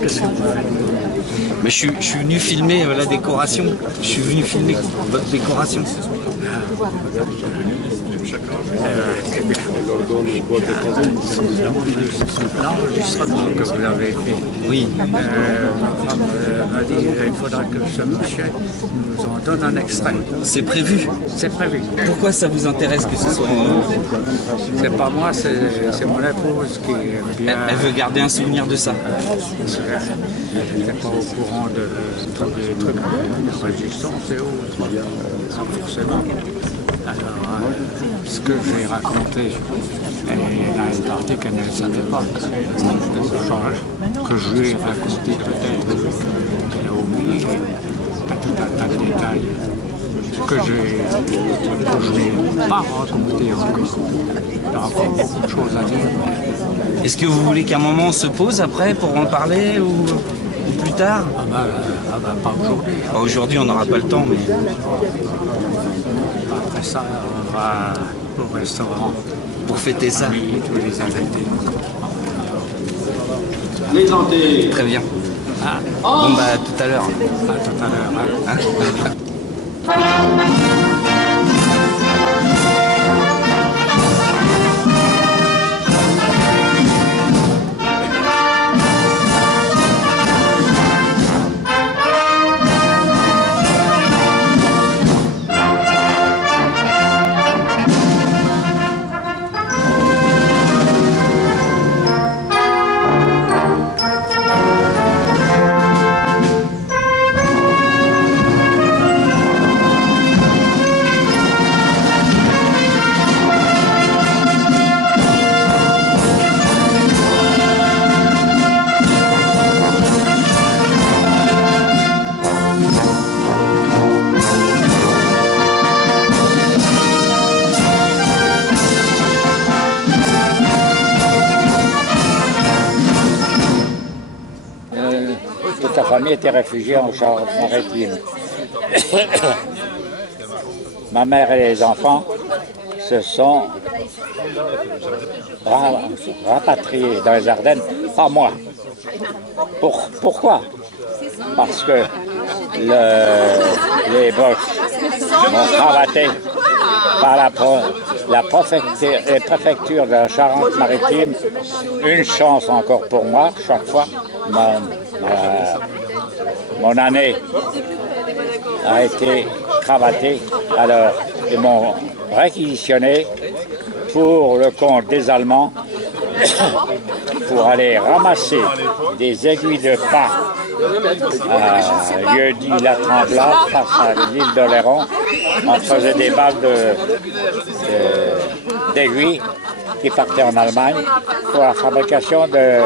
Qu'est-ce que vous faites? Mais je suis venu filmer la décoration. Je suis venu filmer votre décoration. L'enregistrement que vous avez fait. Oui. Ma femme m'a dit il faudra que ce monsieur nous en donne un extrait. C'est prévu. C'est prévu. Pourquoi ça vous intéresse que ce soit... C'est pas moi, c'est mon épouse qui aime bien. Elle veut garder un souvenir de ça. Elle n'était pas au courant de tous les trucs de résistance et autres. Pas forcément. Alors, ce que j'ai raconté, il y en a une partie qu'elle ne savait pas. Que je lui ai raconté peut-être, qu'elle a oublié, tout un tas de détails que je n'ai pas raconté encore. Il y a encore beaucoup de choses à dire. Est-ce que vous voulez qu'à un moment on se pose après pour en parler ou plus tard? Pas aujourd'hui. Aujourd'hui on n'aura pas le temps, mais... Après ça, on va au restaurant. Pour fêter ça. Oui, tous les invités. Très bien. Ah. Bon bah à tout à l'heure. À tout à l'heure. Hein. Toute la famille était réfugiée en Charente-Maritime. Ma mère et les enfants se sont rapatriés dans les Ardennes, pas moi. Pourquoi? Parce que les Boches m'ont cravaté par les préfectures de la Charente-Maritime. Une chance encore pour moi, chaque fois. Mon année a été cravatée, alors ils m'ont réquisitionné pour le compte des Allemands pour aller ramasser des aiguilles de pain à lieu-dit-la-Tremblade, face à l'île d'Oléron. On faisait des balles d'aiguilles qui partaient en Allemagne pour la fabrication des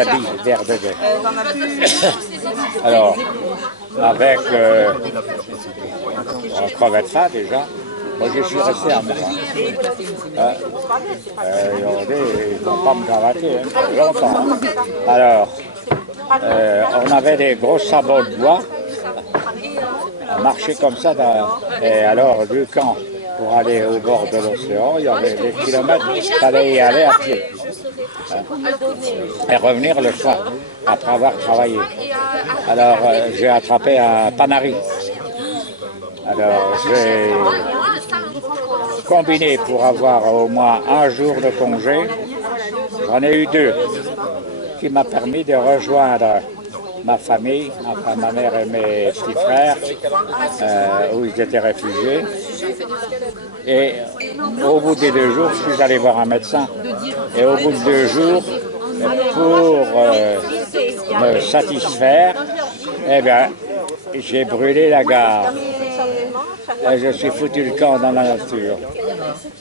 habits verts de guerre. Alors, avec on crevait de faim déjà. Moi, je suis resté à moi. Ils ont dit, ils ne vont pas me cravater longtemps. Alors, on avait des gros sabots de bois. On marchait comme ça. Et alors, du camp pour aller au bord de l'océan, il y avait des kilomètres, il fallait y aller à pied. Et revenir le soir, après avoir travaillé. Alors, j'ai attrapé un Panari. Alors, j'ai combiné pour avoir au moins un jour de congé. J'en ai eu 2, qui m'a permis de rejoindre ma famille, enfin ma mère et mes petits frères, où ils étaient réfugiés. Et au bout des 2 jours, je suis allé voir un médecin. Et au bout de 2 jours, pour me satisfaire, eh bien, j'ai brûlé la gare. Et je suis foutu le camp dans la nature.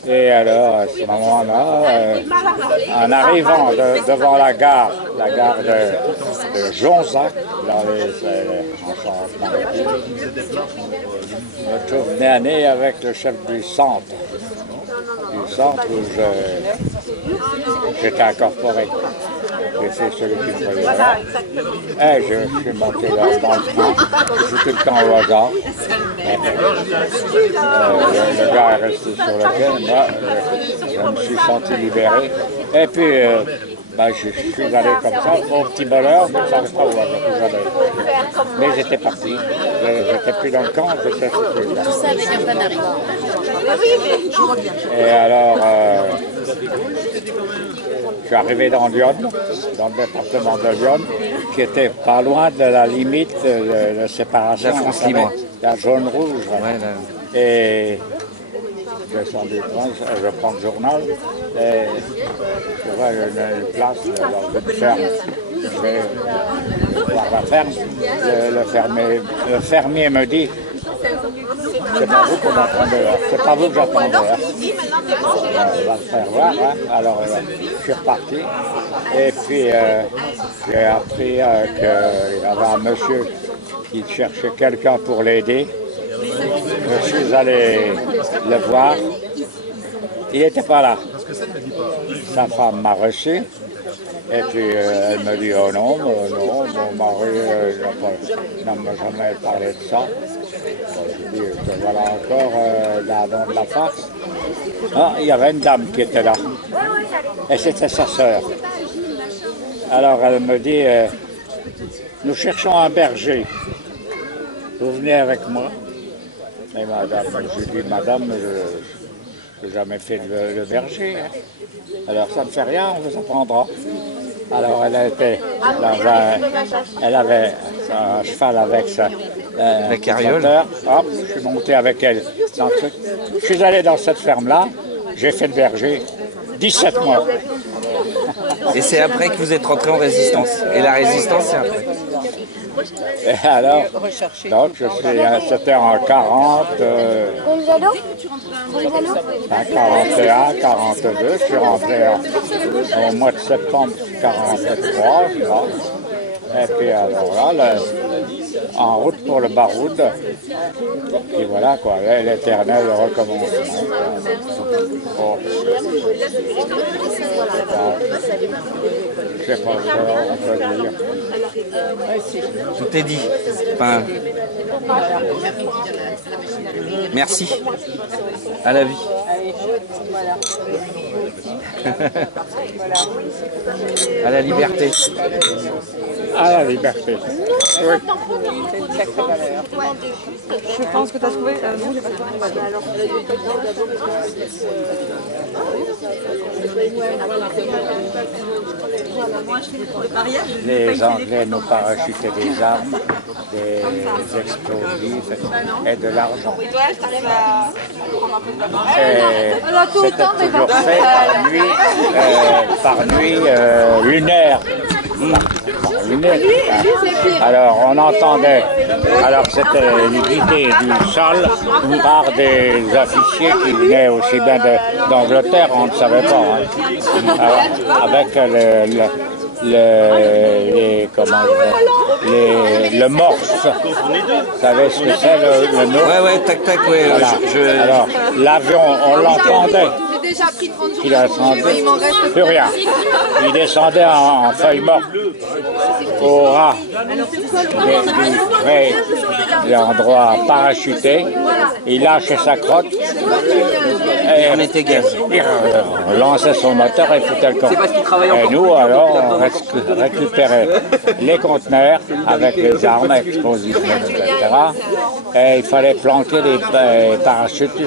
Et alors, à ce moment-là, en arrivant devant la gare de Jonzac, dans en Charente-Maritime, je me trouve nez à nez avec le chef du centre où j'étais incorporé. J'ai fait celui qui me voyait là. Et je suis monté dans le camp, j'ai foutu le camp au hasard. Le gars est resté sur le quai, moi je me suis senti libéré. Et puis Ben, je suis allé comme ça, au petit bonheur, je ne savais pas où j'allais. Mais j'étais parti. J'étais plus dans le camp, j'étais sur le camp. Tout ça avec un panari. Et alors, je suis arrivé dans Lyon, dans le département de Lyon, qui était pas loin de la limite de séparation. La France libre. La jaune-rouge. Ouais, là. Et je descends du train, je prends le journal, et je vois une place dans une ferme. Je vais voir la ferme. Le fermier me dit, c'est pas vous qu'on attendait, c'est pas vous que j'attendais. On va le faire voir. Alors je suis reparti. Et puis j'ai appris qu'il y avait un monsieur qui cherchait quelqu'un pour l'aider. Je suis allé le voir. Il n'était pas là. Sa femme m'a reçu. Et puis elle me dit, oh non, mon mari ne m'a jamais parlé de ça. Je dis, te voilà encore dans de la farce. Ah, il y avait une dame qui était là. Et c'était sa sœur. Alors elle me dit, nous cherchons un berger. Vous venez avec moi. Et madame, je dis, madame, je n'ai jamais fait le berger. Hein. Alors ça ne fait rien, on vous apprendra. Alors elle était elle avait un cheval avec sa carriole. Hop, je suis monté avec elle dans le truc. Je suis allé dans cette ferme-là, j'ai fait le berger 17 mois. Et c'est après que vous êtes rentré en résistance. Et la résistance, c'est après. Et alors, donc c'était en 40, 41, 42, je suis rentré au mois de septembre 43, et puis alors là, en route pour le Baroud, et voilà quoi, l'éternel recommencement. Oh. Je sais pas ce qu'on peut dire. Tout est dit. Enfin, merci. À la vie. À la liberté. À la liberté. Oui. Je pense que tu as trouvé. Non, j'ai pas trouvé. Les Anglais nous parachutaient des armes, des explosifs et de l'argent. Et c'était toujours fait par nuit lunaire. Alors on entendait, alors c'était guidé du sol par des officiers qui venaient aussi bien d'Angleterre, on ne savait pas. Hein. Alors, avec le morse, vous savez ce que c'est le morse? Ouais, tac, ouais. Voilà. Alors l'avion, on l'entendait. Il descendait, plus rien. Il descendait en feuilles mortes au ras de l'endroit parachuté. Il lâchait sa crotte et on était gaz. Il lançait son moteur et foutait le camp. Et nous, alors, on récupérait les conteneurs avec les armes explosives, etc. Et il fallait planquer les parachutes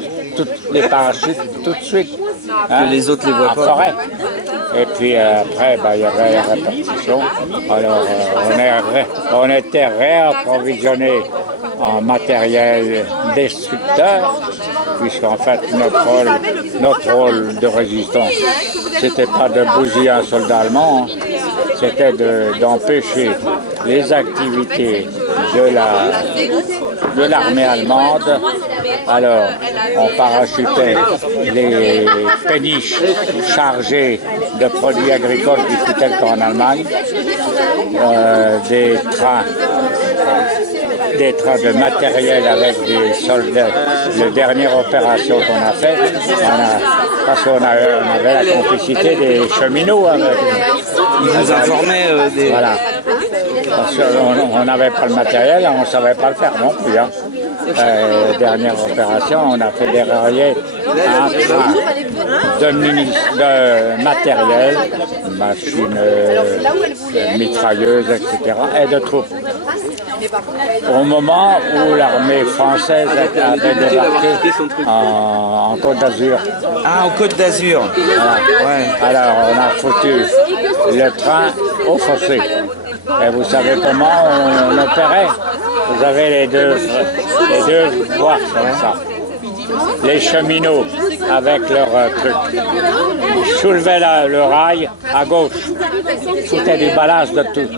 tout de suite. Hein, que les autres les voient en pas. Forêt. Et puis après, il y avait la répartition. Alors on était réapprovisionné en matériel destructeur, puisqu'en fait notre rôle de résistance, c'était pas de bousiller un soldat allemand, c'était d'empêcher les activités de l'armée allemande. Alors, on parachutait les péniches chargées de produits agricoles qui foutaient le camp en Allemagne, des trains de matériel avec des soldats. La dernière opération qu'on a faite, parce qu'on avait la complicité des cheminots. Ils vous informaient des... Voilà. Parce qu'on n'avait pas le matériel, on ne savait pas le faire non plus. Hein. Dernière opération, on a fait dérailler un train de matériel, machines mitrailleuses, etc., et de troupes. Au moment où l'armée française avait débarqué en Côte d'Azur. Ah, en Côte d'Azur. Voilà. Ouais. Alors on a foutu le train au fossé. Et vous savez comment on opérait? Vous avez les deux voies comme ça. Les cheminots avec leur truc soulevaient le rail à gauche, foutaient du ballast de tout.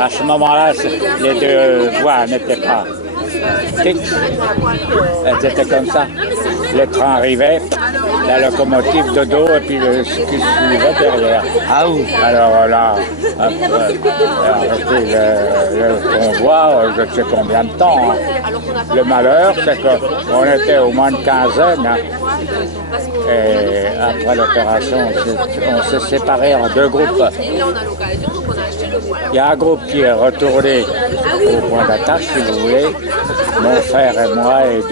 À ce moment-là, les deux voies n'étaient pas fixes, elles étaient comme ça. Les trains arrivaient, la locomotive de dos et puis ce qui suivait derrière. Ah oui. Alors là, arrêté le convoi, je ne sais combien de temps. Hein. Le malheur, c'est qu'on était au moins une quinzaine. Hein. Et après l'opération, on s'est séparés en deux groupes. Il y a un groupe qui est retourné au point d'attache, si vous voulez. Mon frère et moi et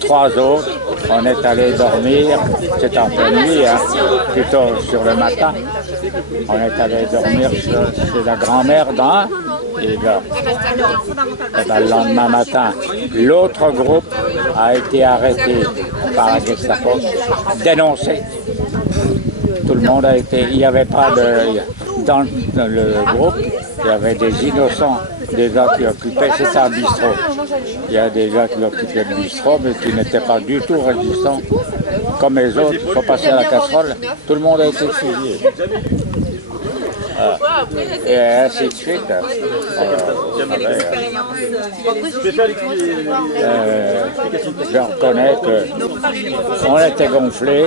trois autres, on est allés dormir, c'était en pleine nuit, hein, plutôt sur le matin. On est allé dormir chez la grand-mère d'un, et ben, le lendemain matin, l'autre groupe a été arrêté par la Gestapo, dénoncé. Tout le monde a été, il n'y avait pas de, dans le groupe, il y avait des innocents, des gens qui occupaient, c'était un bistrot. Il y a des gens qui occupaient le bistrot, mais qui n'étaient pas du tout résistants. Comme les autres, il faut passer à la casserole. Tout le monde a été fusillé. Et ainsi de suite. Je reconnais qu'on était gonflés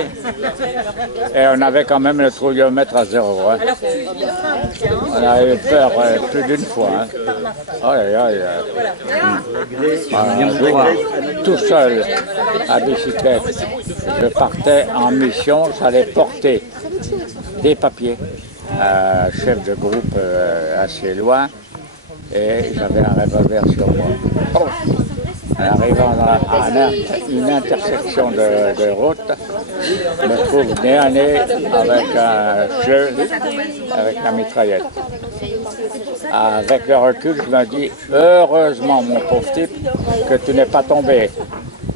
et on avait quand même le trouillomètre à 0. Hein. On a eu peur plus d'une fois. Hein. Un jour, tout seul à bicyclette, je partais en mission, j'allais porter des papiers. Chef de groupe assez loin et j'avais un revolver sur moi. Oh. En arrivant à une intersection de route, je me trouve nez à nez avec un jeu, avec la mitraillette. Avec le recul, je me dis, heureusement mon pauvre type, que tu n'es pas tombé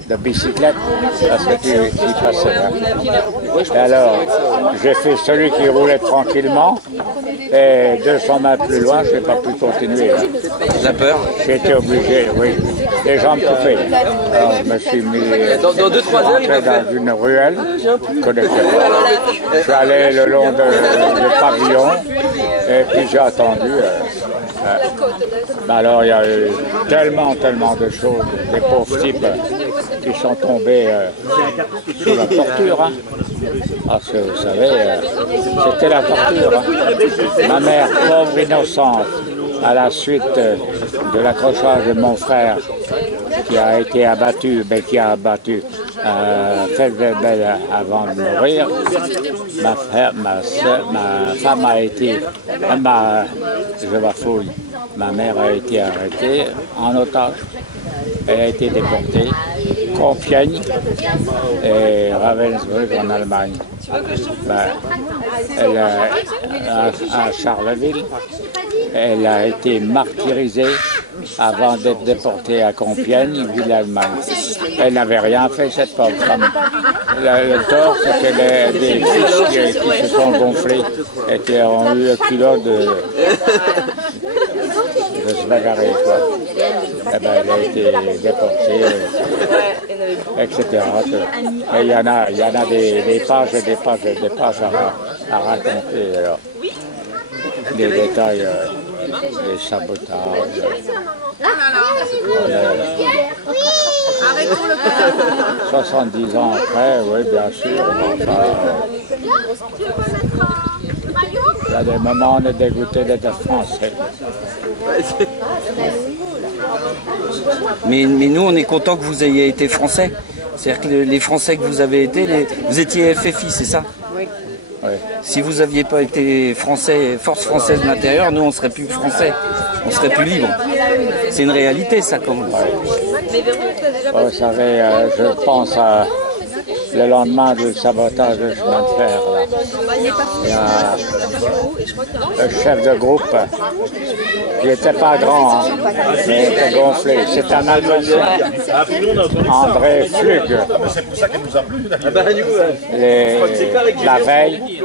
de bicyclette parce que tu passais. Hein. Et alors, j'ai fait celui qui roulait tranquillement et 200 mètres plus loin, je n'ai pas pu continuer. Hein. La peur? J'ai été obligé, oui. Les jambes coupées. Alors, je me suis mis rentré dans une ruelle, je ne connaissais pas. Je suis allé le long du pavillon et puis j'ai attendu. Alors il y a eu tellement de choses, des pauvres types qui sont tombés sous la torture. Hein. Parce que vous savez, c'était la torture. Hein. Ma mère, pauvre innocente, à la suite de l'accrochage de mon frère, qui a été abattu, mais qui a abattu Feldwebel avant de mourir, ma femme a été, je bafouille, ma mère a été arrêtée en otage. Elle a été déportée, Compiègne et Ravensbrück en Allemagne. Elle à Charleville, elle a été martyrisée avant d'être déportée à Compiègne, ville Allemagne. Elle n'avait rien fait, cette pauvre femme. Le tort, c'est qu'elle a des fils qui se sont gonflés et qui ont eu le culot de se bagarrer, quoi. Eh ben, elle a été déportée, etc. Et il y en a des pages et des pages à raconter. Alors. Les détails, les sabotages. 70 ans après, oui, bien sûr. Enfin, il y a des moments, on est dégoûté d'être français. Mais nous, on est content que vous ayez été français. C'est-à-dire que les Français que vous avez été, vous étiez FFI, c'est ça? Oui. Ouais. Si vous n'aviez pas été français, force française de l'intérieur, nous on serait plus français, on serait plus libre. C'est une réalité, ça, quand même. Vous savez, je pense à le lendemain du sabotage du chemin de fer. Là. Il y a le chef de groupe, qui n'était pas grand, hein, mais était gonflé. C'est un Alsacien, André Flug. La veille,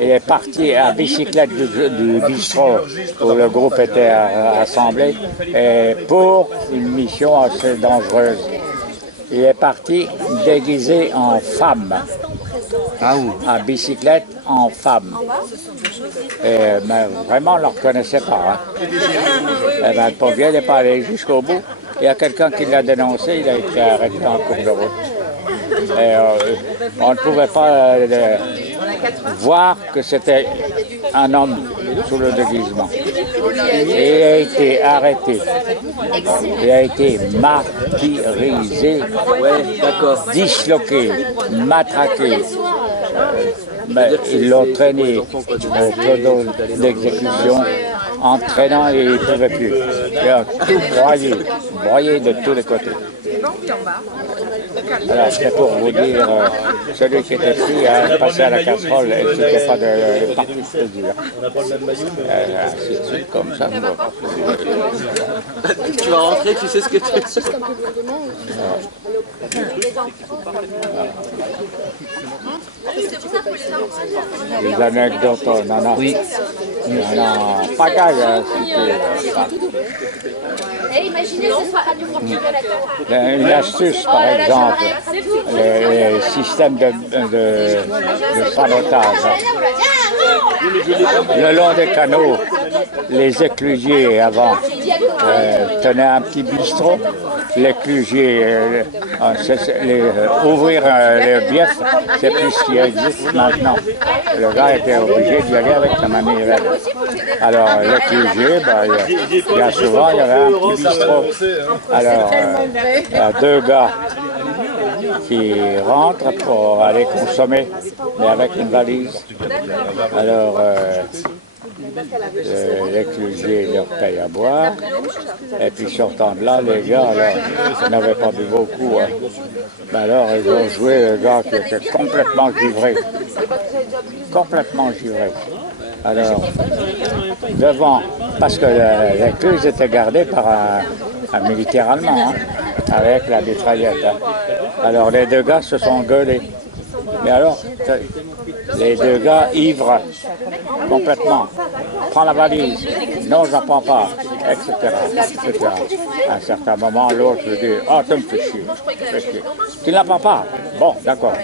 il est parti à bicyclette du bistrot où le groupe était assemblé et pour une mission assez dangereuse. Il est parti déguisé en femme, à bicyclette en femme. Mais vraiment, on ne le reconnaissait pas. Hein. Et ben, le pauvre gars, il n'est pas allé jusqu'au bout. Il y a quelqu'un qui l'a dénoncé, il a été arrêté en cours de route. Et, on ne pouvait pas voir que c'était un homme sous le déguisement. Et il a été arrêté. Il a été martyrisé, disloqué, matraqué. Mais ils l'ont traîné au pseudo d'exécution, entraînant et il ne pouvait plus. Il a tout broyé de tous les côtés. Voilà, c'est pour vous dire, celui qui était pris a passé à la casserole et c'était pas de partie de plaisir. Ainsi de suite, comme ça. Tu vas rentrer, tu sais ce que tu... Les anecdotes, on en a. Oui. On en a pagaille. Une astuce, par exemple, les systèmes de sabotage. Le long des canaux, les éclusiers avant tenaient un petit bistrot. L'éclusier, ouvrir le bief, c'est plus ce qui existe maintenant. Le gars était obligé d'y aller avec sa manivelle. Alors l'éclusier, il y a souvent, il y avait un petit bistrot. Alors, il y a deux gars qui rentrent pour aller consommer, mais avec une valise. Alors, l'éclusier leur paye à boire, et puis sortant de là, les gars, alors, n'avaient pas bu beaucoup. Hein. Mais alors, ils ont joué le gars qui était complètement givré. Complètement givré. Alors, devant, parce que l'écluse était gardée par un militaire allemand, hein, avec la mitraillette. Hein. Alors, les deux gars se sont gueulés. Mais alors, les deux gars ivres, complètement. Prends la valise. Non, je ne la prends pas, etc., etc. À un certain moment, l'autre lui dit, oh, tu me fais chier. Tu ne la prends pas? Bon, d'accord.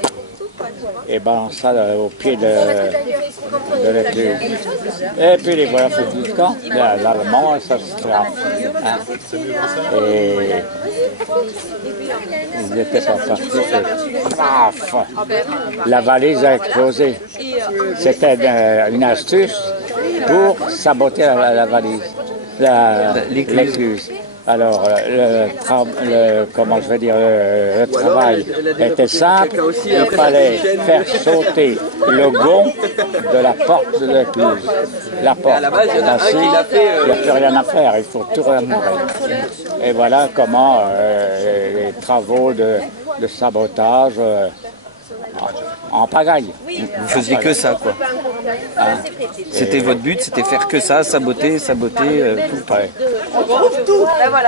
Et ben ça au pied de l'écluse. Et puis les voilà foutus du camp, l'allemand, ça se trame. Hein. Et ils n'étaient pas partis, paf, la valise a explosé. C'était une astuce pour saboter la valise, l'écluse. Alors, comment je vais dire, le travail était simple. Il fallait faire sauter le gond de la porte de l'écluse. La porte. Il n'y a plus rien à faire, il faut tout réparer. Et voilà comment les travaux de sabotage en pagaille. Vous faisiez que ça, quoi. Hein? C'était votre but, c'était faire que ça, saboter, tout le temps.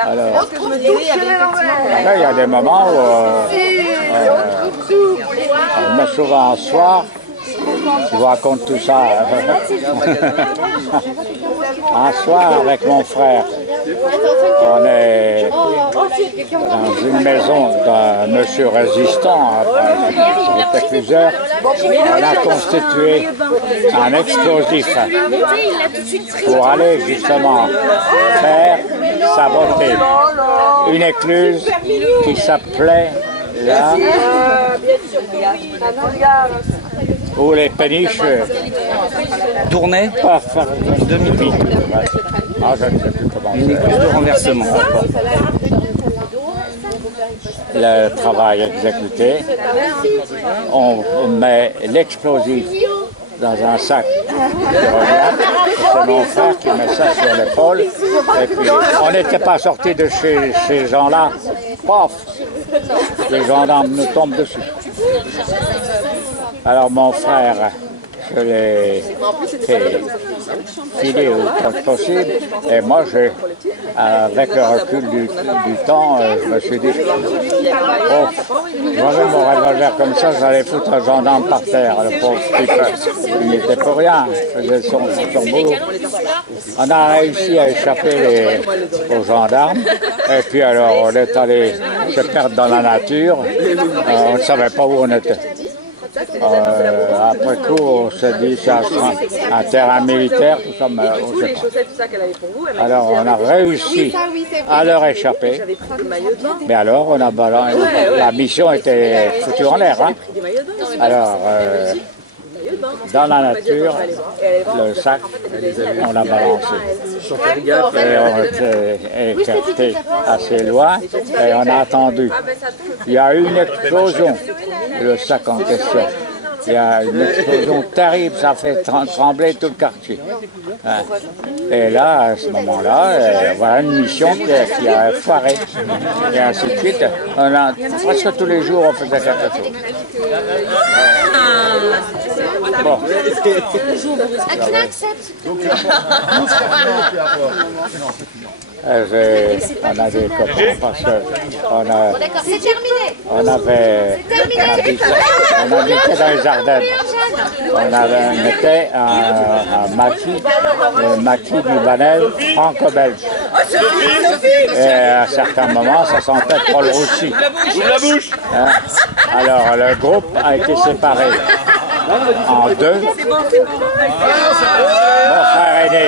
Alors, il y a des moments où je me souviens un soir, je vous raconte tout ça. Un soir avec mon frère, on est dans une maison d'un monsieur résistant, c'était plusieurs, on a constitué un explosif pour aller justement faire saboter une écluse qui s'appelait là, où les péniches tournaient pas faire demi-vie. Ah, je ne sais plus comment. Une écluse de renversement. Le travail exécuté, on met l'explosif dans un sac qui revient, c'est mon frère qui met ça sur l'épaule. Et puis, on n'était pas sortis de chez ces gens-là. Paf! Les gendarmes nous tombent dessus. Alors mon frère, je l'ai fait filer au plus possible. Et moi, avec le recul du temps, je me suis dit, oh, j'avais mon revolver comme ça, j'allais foutre un gendarme par terre, le pauvre type. Il n'était pour rien, il faisait son boulot. On a réussi à échapper aux gendarmes. Et puis alors, on est allé se perdre dans la nature. On ne savait pas où on était. Après coup, on s'est dit c'est un terrain militaire, tout ça, mais on ne sait pas. Alors on a réussi à leur échapper, mais alors on a balancé, la mission était foutue en l'air. Hein. Alors, dans la nature, le sac, on l'a balancé. Et on était écarté assez loin et on a attendu. Il y a eu une explosion, le sac en question. Il y a une explosion terrible, ça fait trembler tout le quartier. Et là, à ce moment-là, voilà une mission qui a foiré. Et ainsi de suite. Presque tous les jours, on faisait quelque chose. Bon. On a des copains parce qu'on habitait dans les Ardennes. On était un maquis libanais franco-belge. Et à un certain moment, ça sentait trop le roussi. Hein? Alors le groupe a été séparé en deux. Mon frère aîné,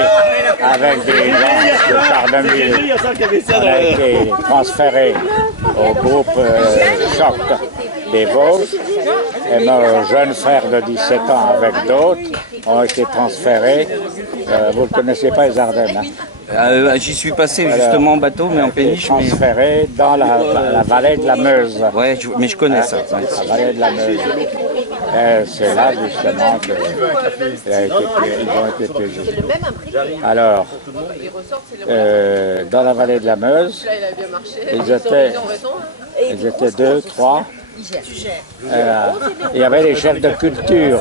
avec des gens de Charleville, a été transféré au groupe Choc des Vosges. Et mon jeune frère de 17 ans avec d'autres ont été transférés. Vous ne connaissez pas les Ardennes, hein? J'y suis passé justement en bateau, mais en péniche. Transféré dans la vallée de la Meuse. Ouais, mais je connais ça. Ouais. La vallée de la Meuse. C'est là justement qu'ils ont été piégés. Alors, dans la vallée de la Meuse, ils étaient 2, 3. Il y avait les chefs de culture,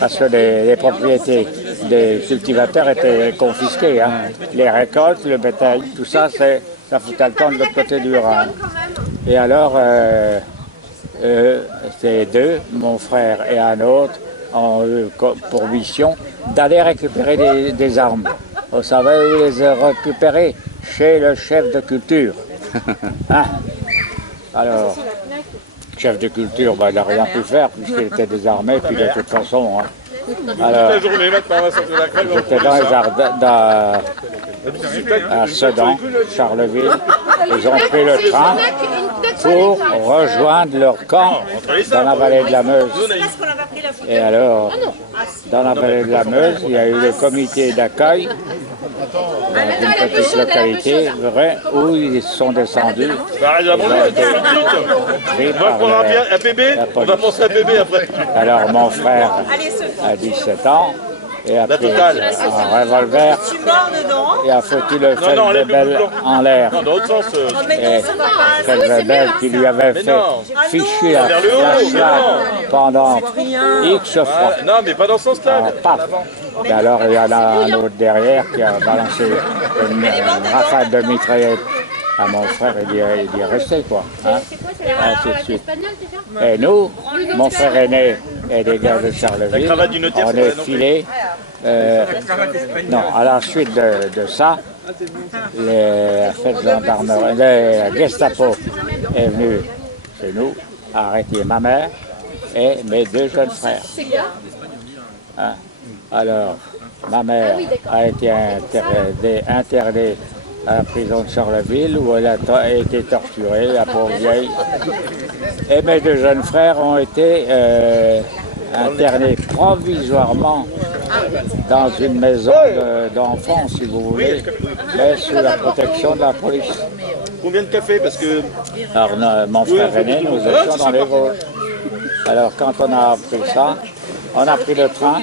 parce que les propriétés des cultivateurs étaient confisquées. Hein. Les récoltes, le bétail, tout ça, ça foutait le camp de l'autre côté du Rhin. Et alors, ces deux, mon frère et un autre, ont eu pour mission d'aller récupérer des armes. Vous savez où ils les ont récupérées? Chez le chef de culture. Hein? Alors, chef de culture, il n'a rien pu faire puisqu'il était désarmé, puis de toute façon. Hein. Alors, j'étais dans les Ardennes, à Sedan, Charleville. Ils ont pris le train pour rejoindre leur camp dans la vallée de la Meuse. Et alors, dans la vallée de la Meuse, il y a eu le comité d'accueil dans une petite localité où ils sont descendus. On va penser à bébé après. Alors mon frère a 17 ans et a pris un revolver et a foutu le Feldwebel en l'air. Et Feldwebel qui lui avait fait ficher la flashlight pendant X fois. Non, mais pas dans ce sens-là. Et alors il y en a un autre derrière qui a balancé une rafale de mitraillette à mon frère, il est resté quoi. Hein? Ainsi de suite. Et nous, mon frère aîné et des gars de Charleville, on est filés. Non, à la suite de ça, la Gestapo est venu chez nous arrêter ma mère et mes deux jeunes frères. Hein? Alors, ma mère a été internée à la prison de Charleville où elle a été torturée, la pauvre vieille. Et mes deux jeunes frères ont été internés provisoirement dans une maison d'enfants, si vous voulez, mais sous la protection de la police. Combien de café? Parce que... Alors, mon frère aîné, nous étions dans les Vosges. Alors, quand on a appris ça, on a pris le train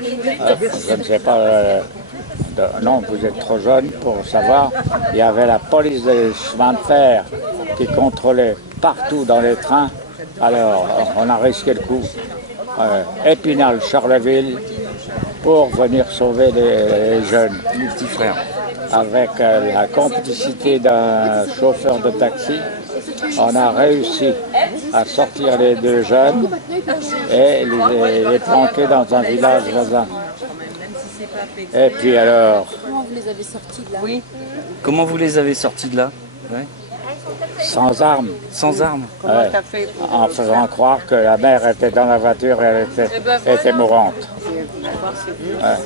Je ne sais pas. Non, vous êtes trop jeune pour savoir. Il y avait la police des chemins de fer qui contrôlait partout dans les trains. Alors, on a risqué le coup. Épinal, Charleville, pour venir sauver les jeunes. Les petits frères. Avec la complicité d'un chauffeur de taxi, on a réussi à sortir les deux jeunes et les planquer dans un village voisin. Et puis alors... Comment vous les avez sortis de là? Oui. Comment vous les avez sortis de là? Ouais. Sans armes. Sans armes. Ouais. En faisant croire que la mère était dans la voiture et elle était mourante. Ouais.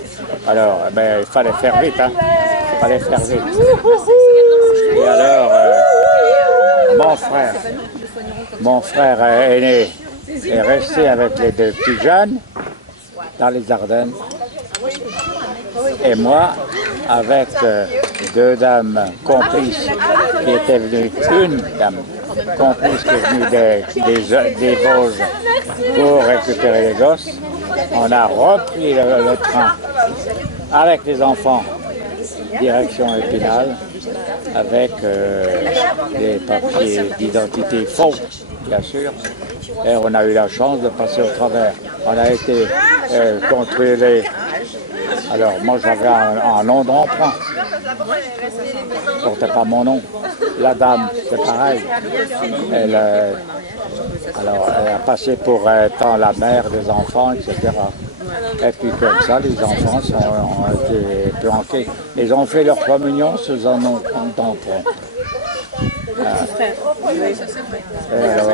Alors, ben, il fallait faire vite, hein. Il fallait faire vite. Et alors, mon frère aîné est resté avec les deux petits jeunes dans les Ardennes. Et moi, avec deux dames complices qui étaient venues, une dame complice qui est venue des Vosges pour récupérer les gosses, on a repris le train avec les enfants, direction Épinal, avec des papiers d'identité faux, bien sûr. Et on a eu la chance de passer au travers. On a été contrôlés. Alors moi j'avais un nom d'emprunt. Je ne portais pas mon nom. La dame, c'est pareil. Elle a passé pour étant la mère des enfants, etc. Et puis comme ça, les enfants ont été planqués. Ils ont fait leur communion sous un nom d'emprunt. Et alors,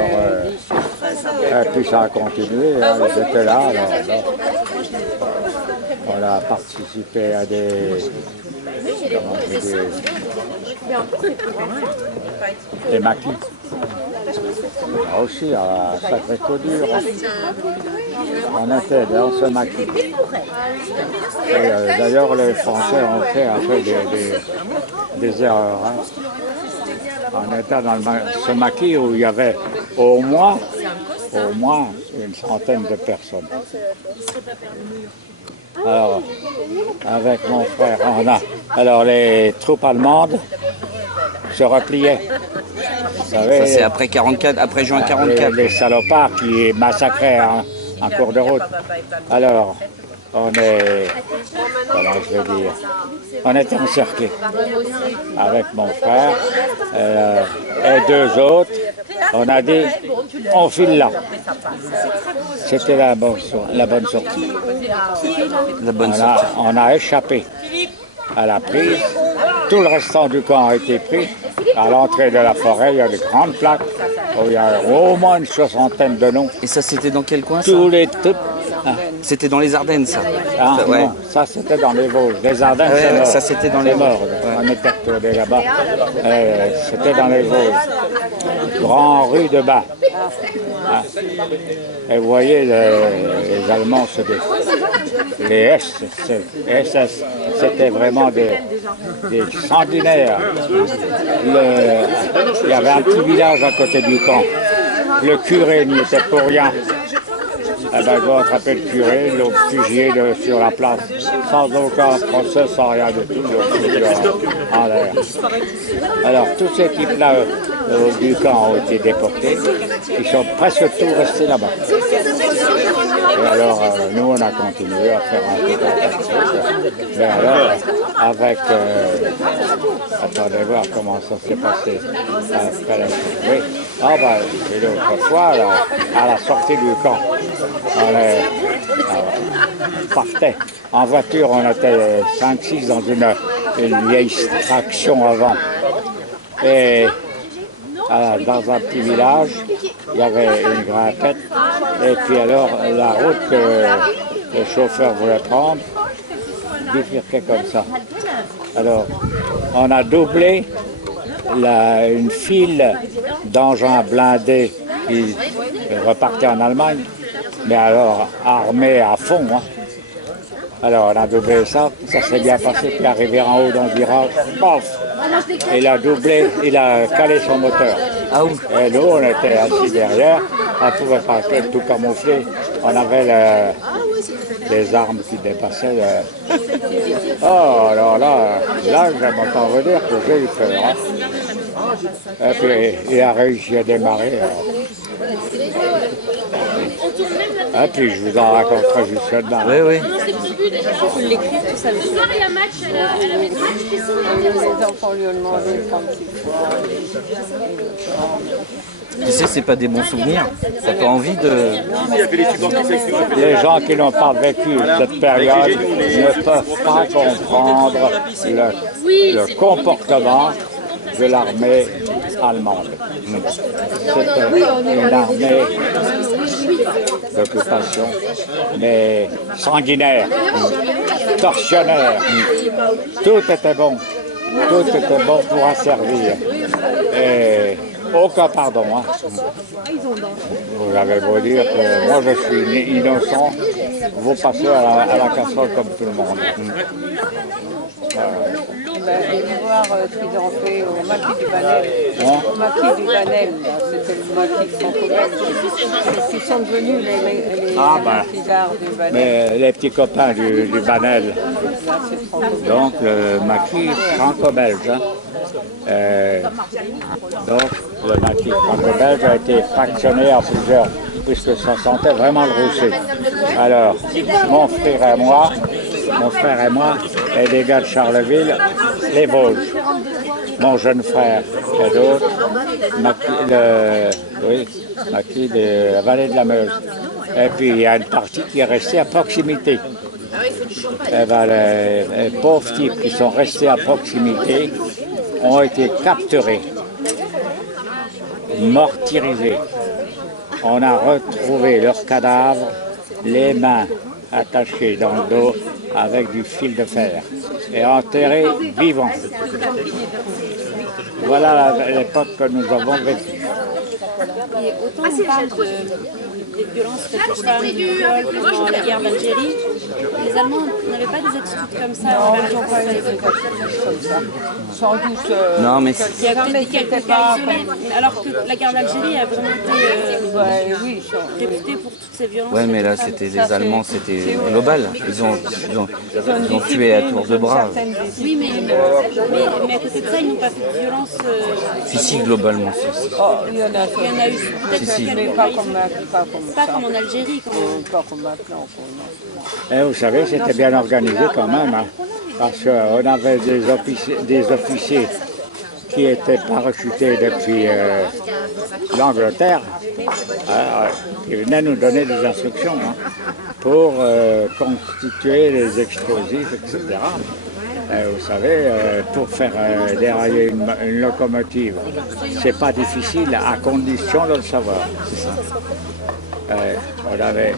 et puis ça a continué, hein, ils étaient là, alors, on a participé à des maquis. Aussi à Sacré-Cœur, on était dans ce maquis. D'ailleurs, les Français ont fait un peu des erreurs. Hein. On était dans ce maquis où il y avait au moins une centaine de personnes. Alors, avec mon frère, alors les troupes allemandes se repliaient. Vous savez, ça c'est après 44, après juin 44. Les salopards qui massacraient en cours de route. Alors, on est, comment je vais dire, on était encerclés avec mon frère et deux autres. On a dit, on file là. C'était la bonne sortie. La bonne sortie. On a échappé à la prise. Tout le restant du camp a été pris. À l'entrée de la forêt, il y a de grandes plaques où il y a au moins une soixantaine de noms. Et ça, c'était dans quel coin, ça? C'était dans les Ardennes, ça? Ah, ouais. Non, ça c'était dans les Vosges. Les Ardennes, ouais, ça c'était dans les Vosges. On était retourné là-bas. C'était dans les Vosges. Grand rue de Bas. Ah. Et vous voyez, les Allemands, les SS, c'était vraiment des sanguinaires. Il y avait un petit village à côté du camp. Le curé n'y était pour rien. Eh ben, ils ont attrapé le curé, ils l'ont fusillé sur la place, sans aucun procès, sans rien du tout, en l'air. Alors, toutes ces équipes-là du camp ont été déportées, ils sont presque tous restés là-bas. Et alors, nous, on a continué à faire un peu de. Mais alors, avec... attendez voir comment ça s'est passé. Oui. Ah ben, c'est l'autre fois, là, à la sortie du camp. On partait. En voiture, on était 5-6 dans une vieille traction avant. Et dans un petit village, il y avait une grimpette. Et puis alors, la route que le chauffeur voulait prendre bifurquait comme ça. Alors, on a doublé une file d'engins blindés qui repartaient en Allemagne, mais alors armés à fond. Hein. Alors on a doublé ça s'est bien passé, puis arrivé en haut dans le virage, paf, il a doublé, il a calé son moteur. Ah oui. Et nous, on était assis derrière, on ne pouvait pas tout camoufler, on avait des armes qui dépassaient le... Oh, alors là, j'aime autant vous dire que j'ai eu peur. Hein. Et puis, il a réussi à démarrer. Et puis, je vous en raconterai juste là. Oui, oui. L'écrire, tout ça. Ce soir, il y a match à la maison. Les enfants lui ont demandé 36 fois. Tu sais, c'est pas des bons souvenirs. T'as pas envie de... Les gens qui n'ont pas vécu cette période ne peuvent pas comprendre le comportement de l'armée allemande. C'était une armée d'occupation, mais sanguinaire, tortionnaire. Tout était bon. Tout était bon pour asservir. Et aucun pardon. Hein. Vous avez beau dire que moi je suis innocent, vous passez à la casserole comme tout le monde. Allez voir ce qu'ils ont fait au maquis du Banel. Au maquis du Banel, c'était le maquis franco-belge. Ils sont devenus les cigares du Banel. Mais les petits copains du Banel. Donc le maquis franco-belge. Hein. Donc le maquis franco-belge a été fractionné en plusieurs, puisque ça sentait vraiment le rousset. Alors, mon frère et moi, et des gars de Charleville, les Vosges. Mon jeune frère et d'autres, maquis de la vallée de la Meuse. Et puis il y a une partie qui est restée à proximité. Et ben, les pauvres types qui sont restés à proximité ont été capturés, martyrisés. On a retrouvé leurs cadavres, les mains attachées dans le dos avec du fil de fer et enterrés vivants. Voilà l'époque que nous avons vécue. Et autant on parle des violences faites aux femmes, du viol pendant la guerre d'Algérie, les Allemands n'avaient pas des attitudes comme ça envers les Français. Comme ça. Sans doute. Non, mais Il y a peut-être quelques cas isolés, alors que la guerre d'Algérie a vraiment été réputée pour toutes ces violences. ouais, mais là, c'était les Allemands, c'était global. Ils ont tué à tour de bras. Oui, mais à côté de ça, ils n'ont pas fait de violence. Si, globalement. Oh, il y en a eu peut-être Si. mais pas comme pas comme en Algérie quand même. pas comme maintenant. Et vous savez, c'était bien organisé quand même, hein, parce qu'on avait des officiers qui étaient parachutés depuis l'Angleterre, qui venaient nous donner des instructions pour constituer les explosifs, etc. Et vous savez, pour faire dérailler une locomotive, c'est pas difficile à condition de le savoir. C'est ça. On avait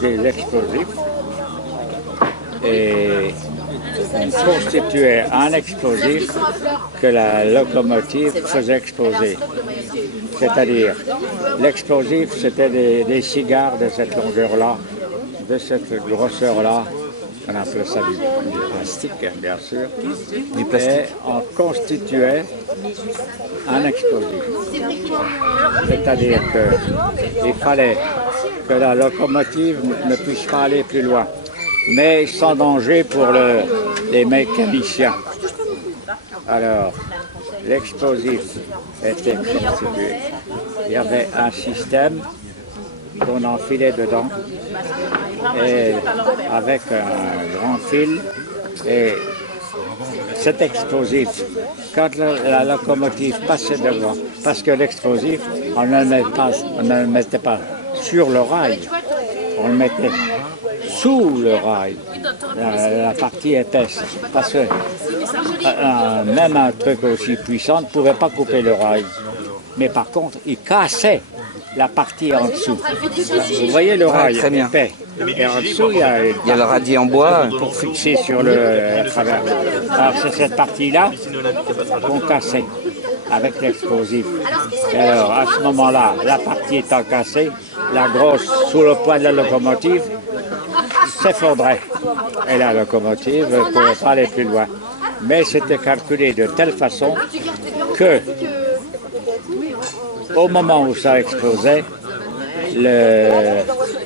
des explosifs et on constituait un explosif que la locomotive faisait exploser. C'est-à-dire, l'explosif, c'était des cigares de cette longueur-là, de cette grosseur-là. On appelait ça du plastique, bien sûr. Du plastique. Et on constituait un explosif. C'est-à-dire qu'il fallait que la locomotive ne puisse pas aller plus loin, mais sans danger pour les mécaniciens. Alors, l'explosif était constitué. Il y avait un système qu'on enfilait dedans, et avec un grand fil. Et cet explosif, quand la locomotive passait devant, parce que l'explosif, on ne le mettait pas sur le rail, on le mettait sous le rail, la partie épaisse, parce que même un truc aussi puissant ne pouvait pas couper le rail. Mais par contre, il cassait la partie en dessous. Vous voyez le rail épais. Et en dessous, il y a le radier en bois. Pour fixer sur à travers. Alors c'est cette partie-là qu'on cassait avec l'explosif. Et alors à ce moment-là, la partie étant cassée, la grosse sous le poids de la locomotive s'effondrait. Et la locomotive ne pouvait pas aller plus loin. Mais c'était calculé de telle façon que au moment où ça explosait,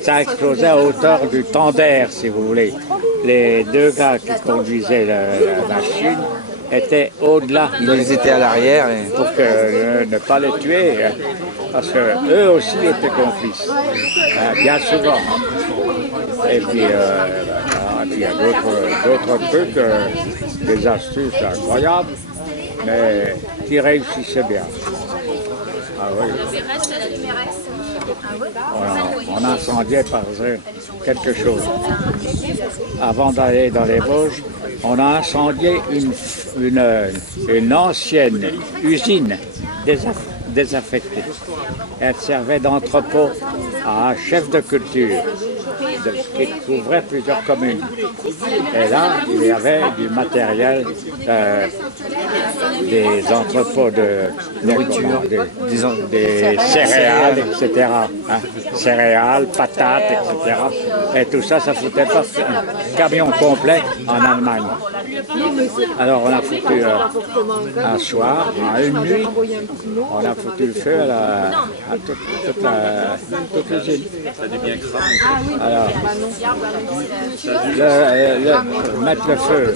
ça a explosé à hauteur du tender, si vous voulez. Les deux gars qui conduisaient la machine étaient au-delà. Ils étaient à l'arrière. Pour ne pas les tuer, parce qu'eux aussi étaient complices, bien souvent. Et puis, il y a d'autres trucs, des astuces incroyables, mais qui réussissaient bien. Ah oui. On incendiait par exemple quelque chose. Avant d'aller dans les Vosges, on a incendié une ancienne usine désaffectée. Elle servait d'entrepôt à un chef de culture qui couvrait plusieurs communes. Et là, il y avait du matériel, des entrepôts de nourriture, des céréales, etc. Hein, céréales, patates, etc. Et tout ça, ça foutait pas un camion complet en Allemagne. Alors on a foutu un soir, à une nuit, on a foutu le feu à toute l'usine. Alors, mettre le feu,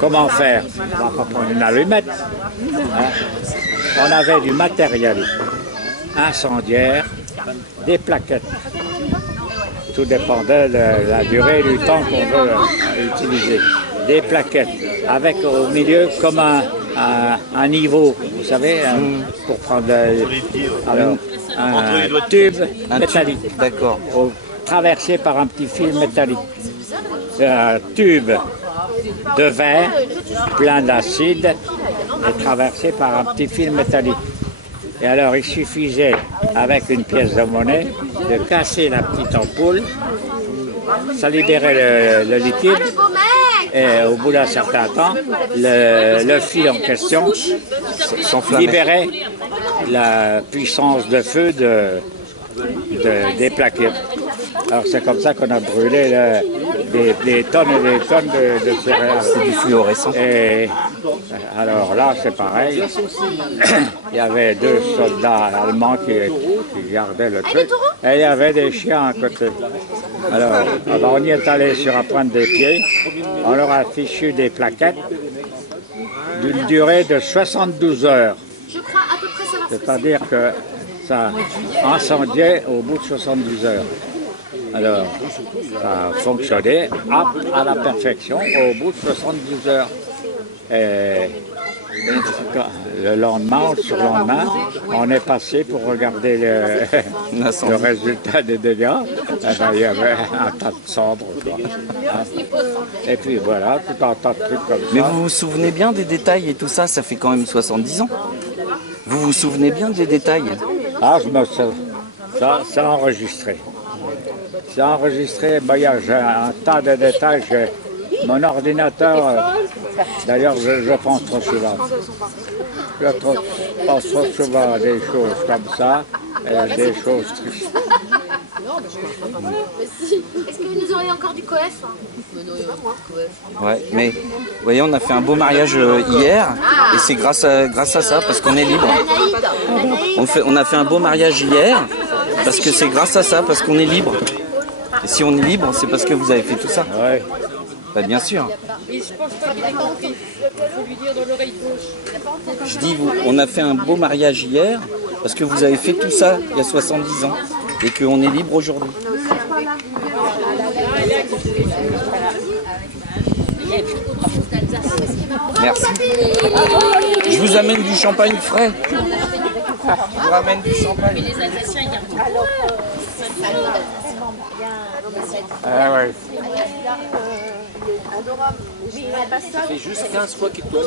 comment faire? On va pas prendre une allumette. Hein? On avait du matériel incendiaire, des plaquettes. Tout dépendait de la durée du temps qu'on veut utiliser. Des plaquettes avec au milieu comme un niveau, vous savez, pour prendre alors, un tube métallique. D'accord. Traversé par un petit fil métallique. Un tube de verre plein d'acide et traversé par un petit fil métallique. Et alors il suffisait, avec une pièce de monnaie, de casser la petite ampoule, ça libérait le liquide, et au bout d'un certain temps, le fil en question libérait la puissance de feu des plaquettes. Alors c'est comme ça qu'on a brûlé des tonnes et des tonnes de céréales. C'est du fluorescent. Et alors là c'est pareil, il y avait deux soldats allemands qui gardaient le truc et il y avait des chiens à côté. Alors on y est allé sur la pointe des pieds, on leur a fichu des plaquettes d'une durée de 72 heures. C'est-à-dire que ça incendiait au bout de 72 heures. Alors, ça a fonctionné à la perfection au bout de 72 heures. Et le lendemain, ou le surlendemain, on est passé pour regarder le résultat des dégâts. Il y avait un tas de cendres. Et puis voilà, tout un tas de trucs comme ça. Mais vous vous souvenez bien des détails et tout ça? Ça fait quand même 70 ans. Vous vous souvenez bien des détails? Ah, je me souviens. Ça, c'est enregistré. C'est enregistré. J'ai un tas de détails. Mon ordinateur, d'ailleurs, je pense trop souvent. Je pense trop souvent à des choses comme ça, et à des choses tristes. Est-ce que vous auriez encore du coef? Ouais, mais vous voyez, on a fait un beau mariage hier, et c'est grâce à ça, parce qu'on est libre. On a fait un beau mariage hier, parce que c'est grâce à ça, parce qu'on est libre. Et si on est libre, c'est parce que vous avez fait tout ça. Ouais. Bah, bien sûr. Je dis, on a fait un beau mariage hier, parce que vous avez fait tout ça il y a 70 ans, et qu'on est libre aujourd'hui. Merci. Je vous amène du champagne frais. Je vous ramène du champagne. Les Alsaciens, ils gardent. Ah ouais. C'est juste 15 fois qu'il tourne.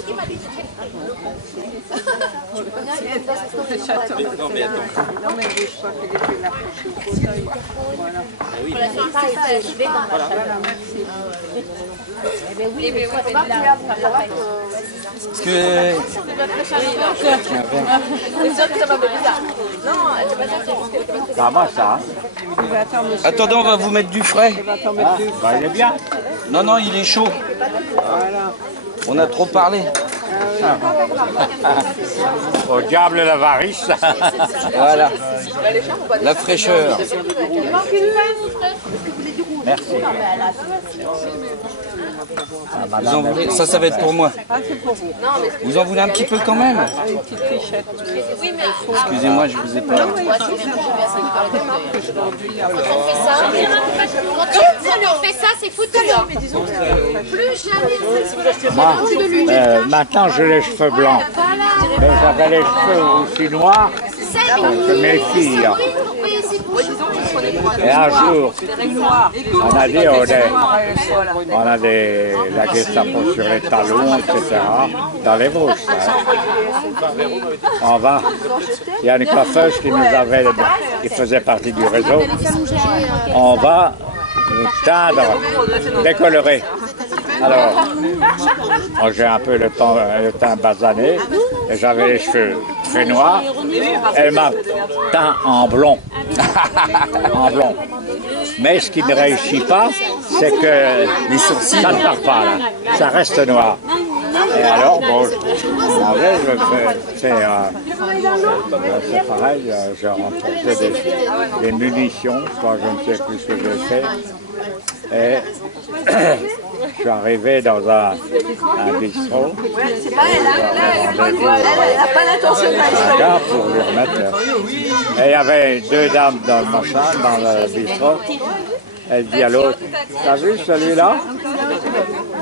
Non mais attends. Non mais je crois qu'il était là pour le fauteuil. Voilà. Oui. Voilà, merci. Eh bien oui, mais il faut pas Parce que... Ça va ça. Attendez, on va vous mettre du frais. Bah, il est bien. Non, non, il est chaud. On a trop parlé. Au diable l'avarice. Voilà. La fraîcheur. Merci. Vous en voulez? Ça va être pour moi. Vous en voulez un petit peu quand même? Excusez-moi, je vous ai pas... Quand on fait ça, c'est foutu. Plus jamais. Moi, maintenant j'ai les cheveux blancs. Mais j'avais les cheveux aussi noirs que mes filles. Et un jour, on a dit on a la Gestapo sur les talons, etc. dans les brousses. On va. Il y a une coiffeuse qui faisait partie du réseau. On va teindre, décolorer. Alors, moi j'ai un peu le teint basané et j'avais les cheveux très noirs. Elle m'a teint en blond. En blond. Mais ce qui ne réussit pas, c'est que les sourcils, ça ne part pas là. Ça reste noir. Et alors, bon, je m'en vais, c'est pareil, j'ai remporté des munitions, je ne sais plus ce que j'ai fait. Et je suis arrivé dans un bistrot. Un gars pour lui remettre. Et il y avait deux dames dans le machin, dans le bistrot. Elle dit à l'autre, t'as vu celui-là?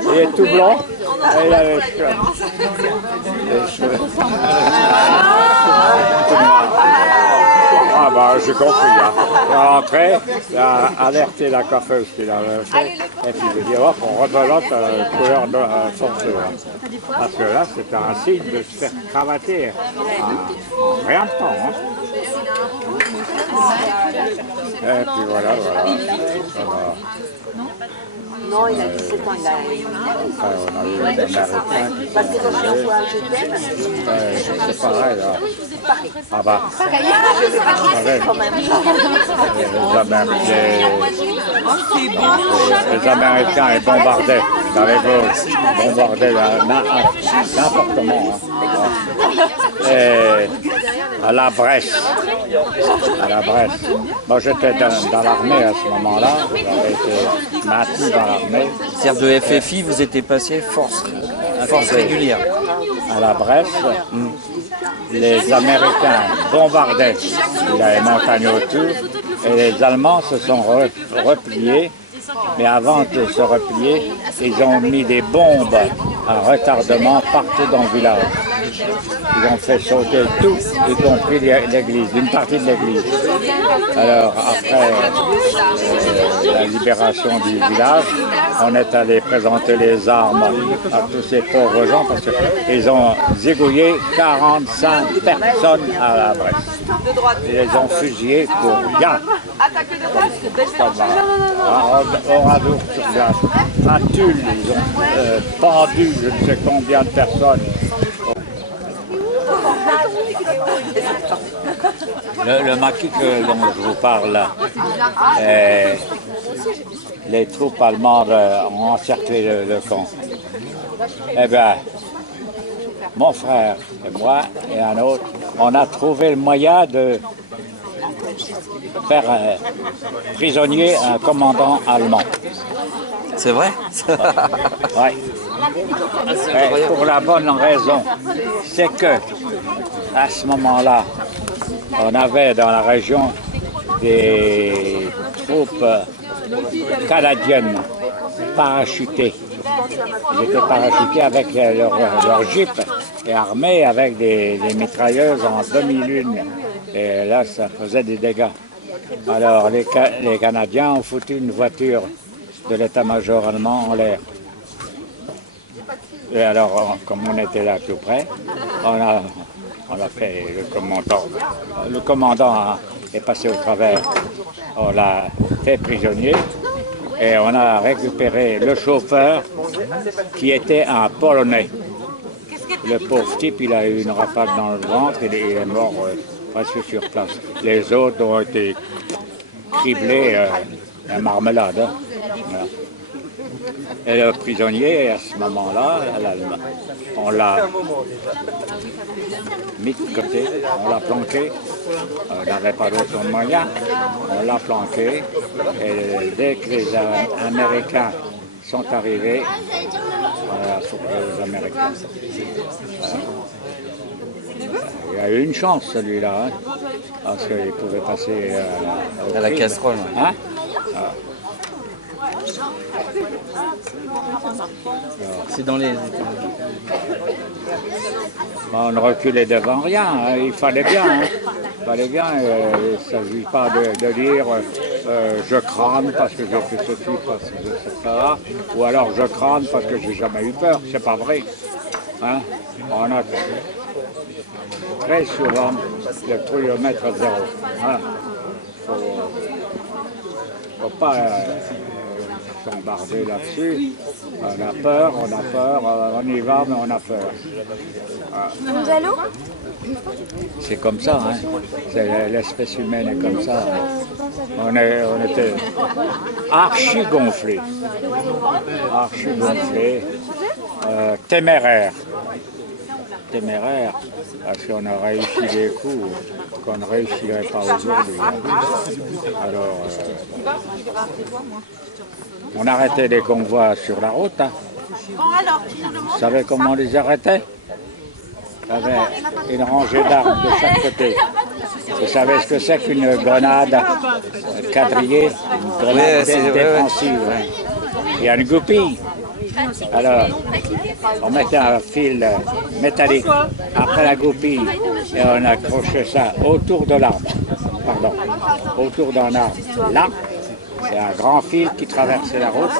Il est tout blanc et il a les cheveux. Ah bah j'ai compris. Hein. Il est rentré, il a alerté la coiffeuse qu'il avait fait, et puis il dit hop, on rebelote la couleur foncée. Hein. Parce que là c'était un signe de se faire cravater en rien de temps. Hein. Et puis voilà. Non, il a 17 ans, il a on a eu un Américain qui c'est pareil là. Ah bah, les Américains ils bombardaient dans les Vosges, bombardaient n'importe comment. Hein. Et à la Bresse. Moi j'étais dans l'armée à ce moment-là, j'avais été maintenu dans l'armée. C'est-à-dire de FFI, vous étiez passé force régulière. À la Bresse, les Américains bombardaient les montagnes autour et les Allemands se sont repliés. Mais avant de se replier, ils ont mis des bombes à retardement partout dans le village. Ils ont fait sauter tout, y compris l'église, une partie de l'église. Alors après la libération du village, on est allé présenter les armes à tous ces pauvres gens parce qu'ils ont zigouillé 45 personnes à la Bresse. Ils les ont fusillés pour rien. Oradour sur glace, à Tulle, ils ont pendu je ne sais combien de personnes. Le maquis dont je vous parle là, les troupes allemandes ont encerclé le camp. Eh bien, mon frère et moi et un autre, on a trouvé le moyen de faire prisonnier un commandant allemand. C'est vrai? Oui. Pour la bonne raison, c'est que à ce moment-là, on avait dans la région des troupes canadiennes parachutées. Ils étaient parachutés avec leur jeep et armés avec des mitrailleuses en demi-lune. Et là, ça faisait des dégâts. Alors, les Canadiens ont foutu une voiture de l'état-major allemand en l'air. Et alors, comme on était là tout près, on a fait le commandant. Le commandant est passé au travers. On l'a fait prisonnier et on a récupéré le chauffeur qui était un Polonais. Le pauvre type, il a eu une rafale dans le ventre et il est mort presque sur place. Les autres ont été criblés à marmelade. Hein. Voilà. Et le prisonnier, à ce moment-là, on l'a mis de côté, on l'a planqué. On n'avait pas d'autre moyen. On l'a planqué. Et dès que les Américains sont arrivés, on a sauvé les Américains. Il a eu une chance, celui-là, hein, parce qu'il pouvait passer à la casserole. Hein? C'est dans les... On ne reculait devant rien, hein. Il fallait bien. Hein. Il fallait bien. Il ne s'agit pas de dire je crâne parce que j'ai fait ceci, parce que j'ai fait ça, ou alors je crâne parce que j'ai jamais eu peur. C'est pas vrai. Hein. On a très souvent le trilomètre zéro. Hein. Faut pas s'embarder là-dessus. On a peur, on y va, mais on a peur. Nous allons? C'est comme ça, hein. L'espèce humaine est comme ça. Hein. On était archi gonflés, téméraires, parce qu'on a réussi des coups qu'on ne réussirait pas aujourd'hui. Alors, on arrêtait les convois sur la route. Hein. Vous savez comment on les arrêtait? Il y avait une rangée d'armes de chaque côté. Vous savez ce que c'est qu'une grenade quadrillée, une grenade défensive? Hein. Il y a une goupille. Alors, on mettait un fil métallique après la goupille et on accrochait ça autour de l'arme. Pardon, autour d'un arbre. Là, c'est un grand fil qui traversait la route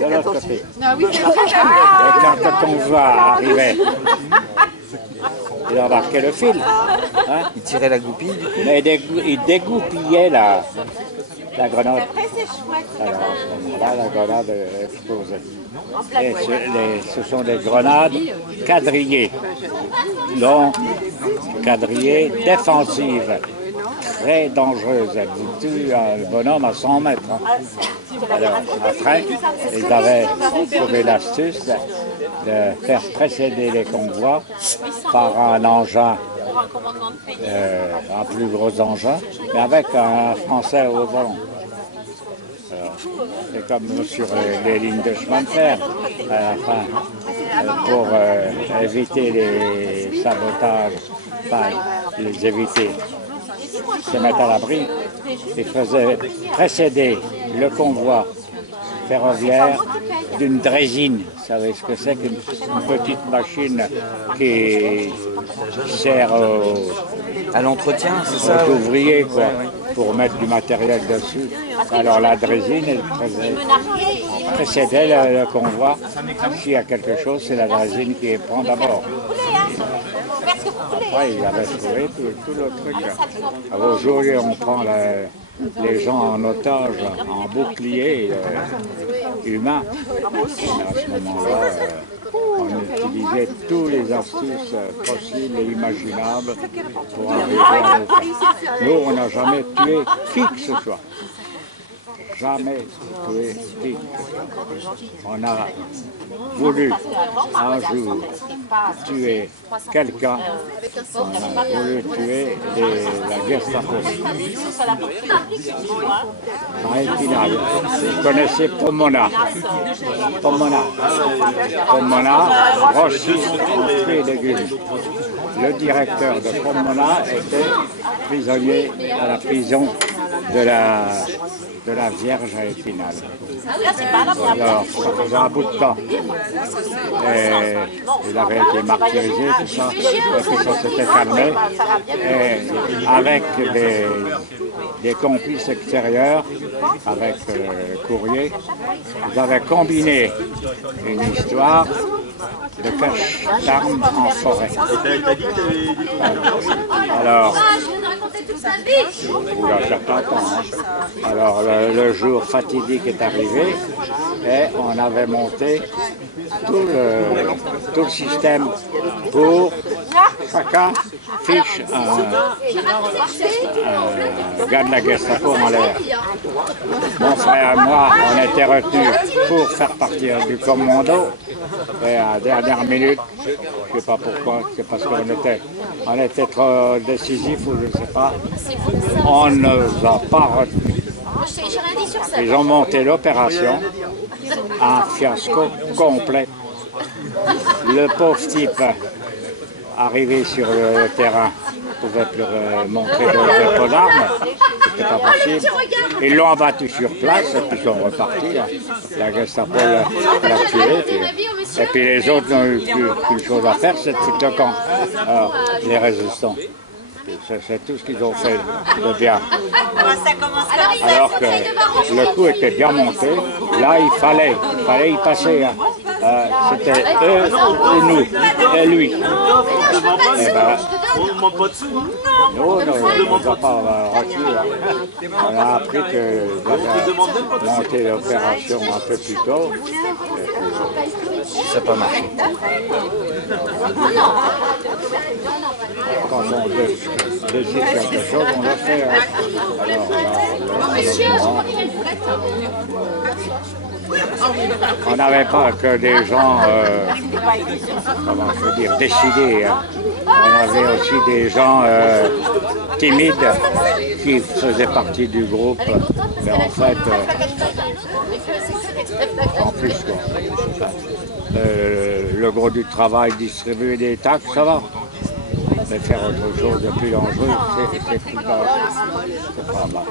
de l'autre côté. Et quand le convoi arrivait, il embarquait le fil. Hein? Il tirait la goupille du coup? Mais il dégoupillait la grenade. Alors, à ce moment-là, la grenade explosait. Et ce sont des grenades quadrillées. Donc, quadrillées défensives. Très dangereuses. Elles vous tuent un bonhomme à 100 mètres. Hein. Alors, après, ils avaient trouvé l'astuce de faire précéder les convois par un engin, un plus gros engin, mais avec un Français au volant. C'est comme sur les lignes de chemin de fer, à la fin, pour éviter les sabotages, enfin, les éviter, se mettre à l'abri. Ils faisaient précéder le convoi ferroviaire d'une drésine. Vous savez ce que c'est qu'une petite machine qui sert à l'entretien, c'est ça? Aux ouvriers, quoi, pour mettre du matériel dessus. Alors la drésine, elle précédait le convoi. S'il y a quelque chose, c'est la drésine qui prend d'abord. Après, il avait trouvé tout le truc. Aujourd'hui, on prend les gens en otage, en bouclier humain. Et à ce moment-là, on utilisait toutes les astuces possibles et imaginables pour arriver à nos fins. Nous, on n'a jamais tué qui que ce soit. Jamais tué qui que ce soit. On a voulu un jour tuer quelqu'un, on a voulu tuer la Gestapo. À Épinal, vous connaissez Pomona. Pomona, Rossi, fruits et légumes. Le directeur de Pomona était prisonnier à la prison de la Vierge à Épinal. Alors, ça faisait un bout de temps. Et il avait été martyrisé, tout ça, et puis ça s'était calmé. Et avec des complices extérieurs, avec le courrier, ils avaient combiné une histoire de cache d'armes en forêt. Alors, alors le jour fatidique est arrivé et on avait monté tout le système pour chacun fiche un gars de la Gestapo en l'air. Mon frère et moi, on était retenus pour faire partir du commando. Et à la dernière minute, je ne sais pas pourquoi, c'est parce qu'on était trop décisifs ou je ne sais pas. On ne nous a pas retenus. Ils ont monté l'opération, un fiasco complet. Le pauvre type arrivé sur le terrain ne pouvait plus montrer de dépôt d'armes, c'était pas possible. Ils l'ont abattu sur place et puis ils sont repartis. La Gestapo l'a tué. Et puis les autres n'ont eu qu'une chose à faire, c'est de foutre le camp. Alors, les résistants. C'est tout ce qu'ils ont fait de bien. Alors que le coup était bien monté, là il fallait y passer. C'était eux et nous, et lui. Et ben, nous, on ne nous a pas reçus. On a appris qu'ils avaient monté l'opération un peu plus tôt. Ça n'a pas marché. Quand on décide quelque chose, on le fait. On n'avait pas que des gens, comment je veux dire, décidés. On avait aussi des gens timides qui faisaient partie du groupe. Mais en fait, en plus, le gros du travail, distribuer des taxes, ça va. Mais faire autre chose de plus dangereux, c'est plus dangereux. C'est pas mal.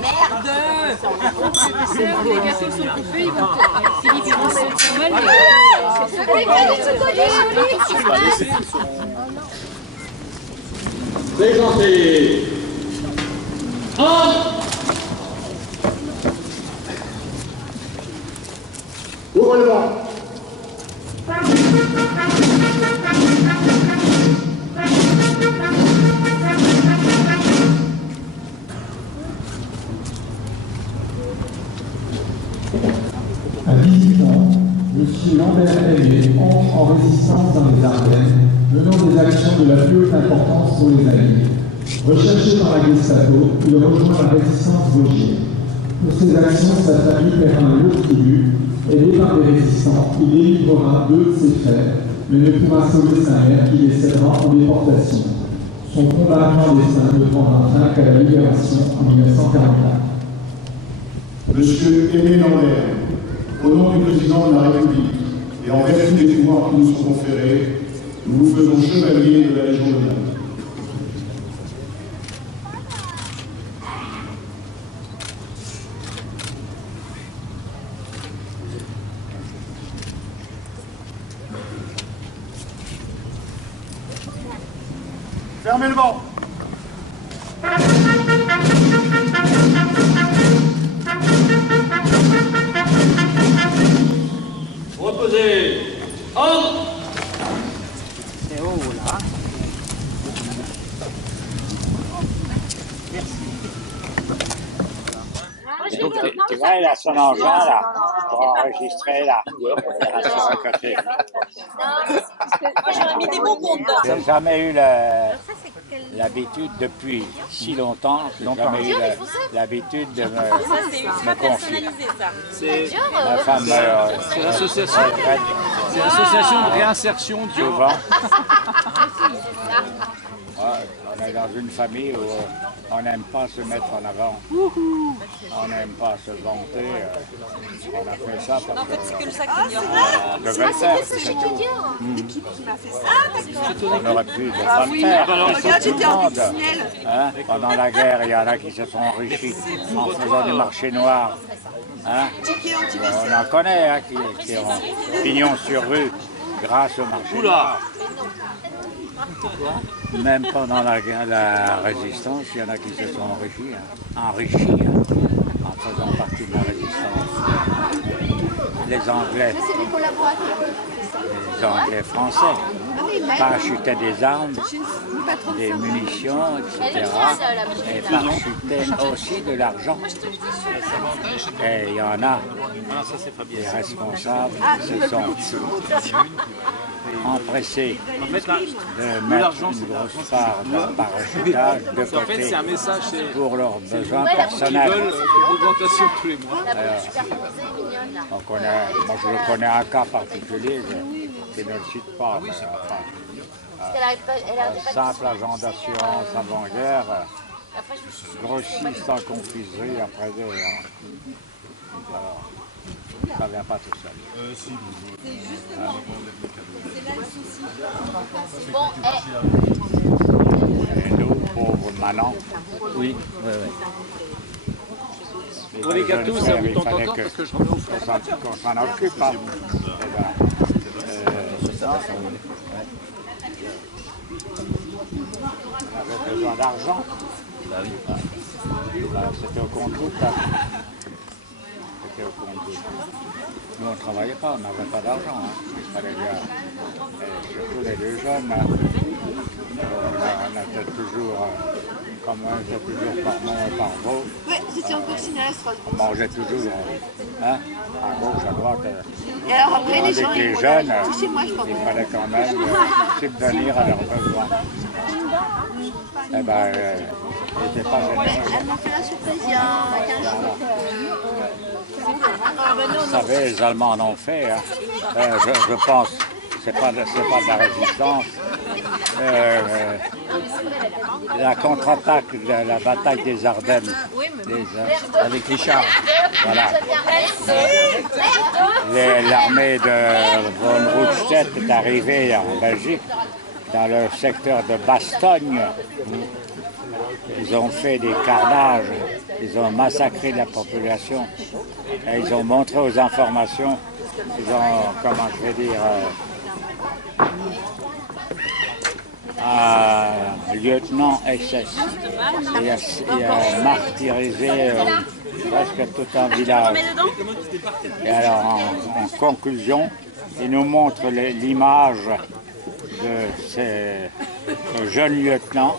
Merde! Les gâteaux sont coupés, ils vont Philippe, ils vont se mal. Présentez ouvre le banc. À 18 ans, M. Lambert Aimier entre en résistance dans les Ardennes, menant des actions de la plus haute importance pour les Alliés. Recherché par la Gestapo, il rejoint la résistance vosgienne. Pour ses actions, sa famille perd un lourd tribut. Aidé par des résistants, il délivrera 2 de ses frères, mais ne pourra sauver sa mère qui décédera en déportation. Son combat clandestin ne prendra fin qu'à la libération en 1944. Monsieur Aimé Lambert, au nom du président de la République et en vertu des pouvoirs qui nous sont conférés, nous vous faisons chevalier de la Légion d'honneur. Fermez le banc. Reposez. Ordre. C'est haut là. Donc, tu vois, il a son engin là, pour enregistrer là. Il a sur un côté. Moi j'aurais mis des bonbons dedans. J'ai jamais eu l'habitude depuis si longtemps, j'ai jamais eu l'habitude de me confier. C'est Ma femme, c'est l'association de réinsertion Dieu. souvent. On est dans une famille où on n'aime pas se mettre en avant. On n'aime pas se vanter. On a fait ça parce qu'on devait le faire. C'est tout. On aurait pu ne pas le faire. Tout le monde. Hein? Pendant la guerre, il y en a qui se sont enrichis en faisant du marché noir. Hein? On en connaît hein, qui ont pignon sur rue grâce au marché noir. Même pendant la résistance, il y en a qui se sont enrichis en faisant partie de la résistance. Les Anglais français, parachutaient des armes, des munitions, etc. Et parachutaient aussi de l'argent. Et il y en a des responsables qui se sont empressés de mettre une grosse part de parachutage de côté pour leurs besoins personnels. Ils veulent une augmentation tous les mois. Moi je connais un cas particulier qui ne le cite pas. Un simple agent d'assurance avant-guerre grossit sans confiserie après guerre. Alors, ça ne vient pas tout seul. Et nous, pauvres manants. Oui, Pour les gâteaux, ça vous tente encore parce que je remets au fond. Qu'on s'en occupe. Hein. On avait besoin d'argent. Bah oui. C'était au compte-gouttes. C'était au compte-gouttes. Nous, on ne travaillait pas, on n'avait pas d'argent. Il fallait bien. Surtout les deux jeunes, on était toujours, comme on était toujours par Mont et par Vaux. Oui, c'était encore Chinese. On mangeait toujours à gauche, à droite. Et alors après, les gens, les jeunes, il fallait quand même subvenir à leurs besoins. Eh bien, ils n'étaient pas généreux. Elle m'a fait la surprise il y a 15 jours. Vous savez, les Allemands en ont fait. Hein. Je pense, c'est pas de la résistance. La contre-attaque de la bataille des Ardennes, avec les chars. Voilà. L'armée de von Rundstedt est arrivée en Belgique, dans le secteur de Bastogne. Ils ont fait des carnages, ils ont massacré la population, et ils ont montré aux informations, ils ont, comment je vais dire, un lieutenant SS. Il a martyrisé presque tout un village. Et alors, en conclusion, il nous montre l'image de ce jeune lieutenant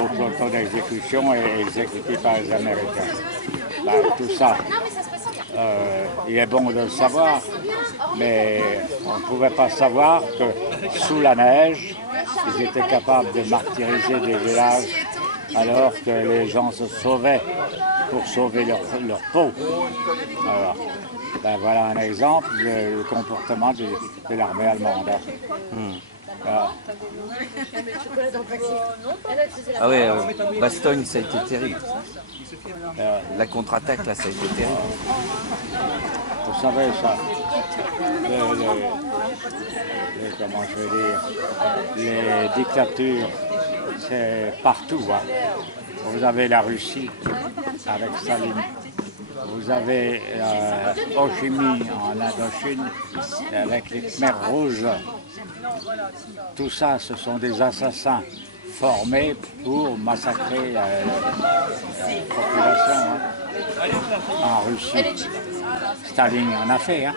au peloton d'exécution et exécuté par les Américains. Ben, tout ça, il est bon de le savoir, mais on ne pouvait pas savoir que sous la neige, ils étaient capables de martyriser des villages alors que les gens se sauvaient pour sauver leur peau. Alors, ben, voilà un exemple du comportement de l'armée allemande. Ah ouais, Bastogne, ça a été terrible. La contre-attaque, là, ça a été terrible. Vous savez ça, comment je veux dire, les dictatures, c'est partout. Hein. Vous avez la Russie avec Staline. Vous avez Ho Chi Minh en Indochine avec les Khmers rouges. Tout ça, ce sont des assassins formés pour massacrer la population en Russie. Staline en a fait. Hein.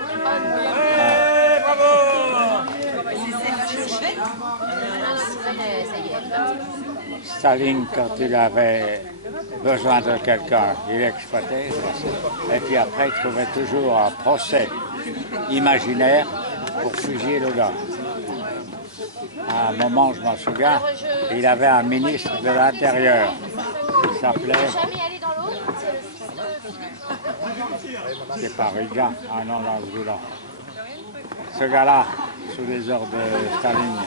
Staline, quand il avait besoin de quelqu'un, il exploitait. Et puis après, il trouvait toujours un procès imaginaire pour fusiller le gars. À un moment, je m'en souviens, il avait un ministre de l'Intérieur qui s'appelait... C'est pas Reagan, ah non, là. Ce gars-là, sous les ordres de Staline,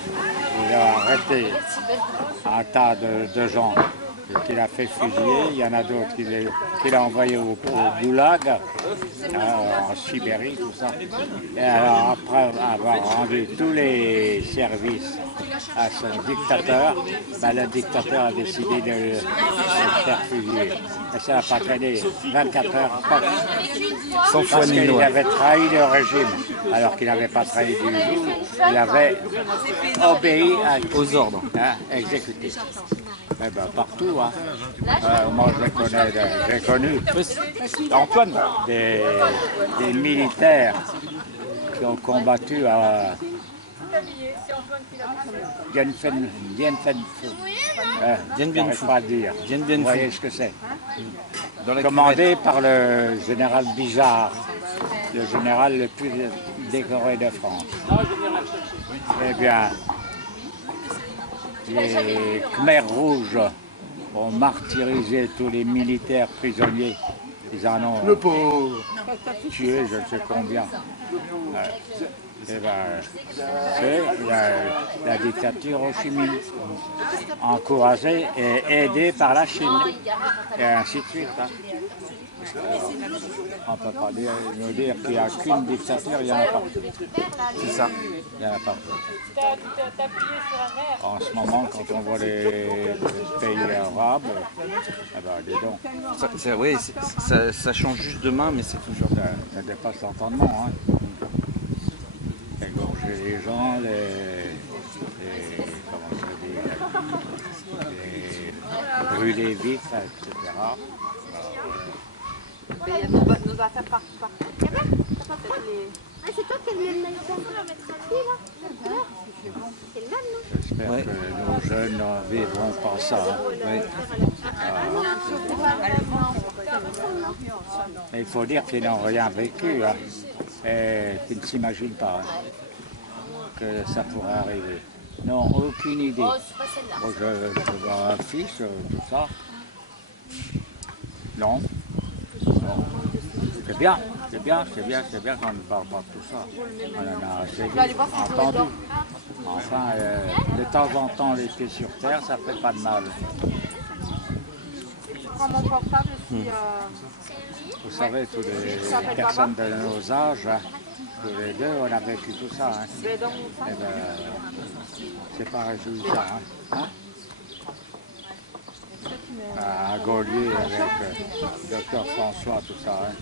il a arrêté un tas de gens qu'il a fait fusiller. Il y en a d'autres qu'il a envoyés au Goulag, en Sibérie, tout ça. Et alors, après avoir rendu tous les services à son dictateur, ben, le dictateur a décidé de le faire fusiller. Et ça n'a pas traîné 24 heures, parce qu'il avait trahi le régime, alors qu'il n'avait pas trahi du tout. Il avait obéi aux ordres, hein, exécuté. Eh ben, partout, hein. Moi j'ai connu Antoine, des militaires qui ont combattu Dien Phan Phu. J'arrive pas à le dire. Vous voyez ce que c'est? Commandé par le général Bijard, le général le plus décoré de France. Eh bien, les Khmers rouges ont martyrisé tous les militaires prisonniers. Ils en ont tué je ne sais combien. Eh ben, c'est la dictature Ho Chi Minh, encouragée et aidée par la Chine, et ainsi de suite. Hein. On ne peut pas nous dire qu'il n'y a qu'une dictature, il y en a partout. C'est ça, il y en a partout. En ce moment, quand on voit les pays arabes, eh ben, dis donc. Oui, ça change juste demain, mais c'est toujours... Ça dépasse l'entendement. Hein. Égorger les gens, brûler vifs, etc. Il y a nos affaires partout. C'est toi qui as le même maillot là? C'est le même, non? J'espère que nos jeunes ne vivront pas ça. Hein. Oui. Mais il faut dire qu'ils n'ont rien vécu, hein, et qu'ils ne s'imaginent pas hein, que ça pourrait arriver. Ils n'ont aucune idée. Bon, je vois un fils, tout ça. Non. C'est bien qu'on ne parle pas de tout ça. On en a assez entendu. Enfin, de temps en temps, les pieds sur terre, ça fait pas de mal. Je prends mon portable aussi. Vous savez, toutes les personnes de nos âges, hein, tous les deux, on a vécu tout ça. Hein. Eh ben, c'est pas réjouissant. Hein. À Gaulier avec Dr François, tout ça. Hein.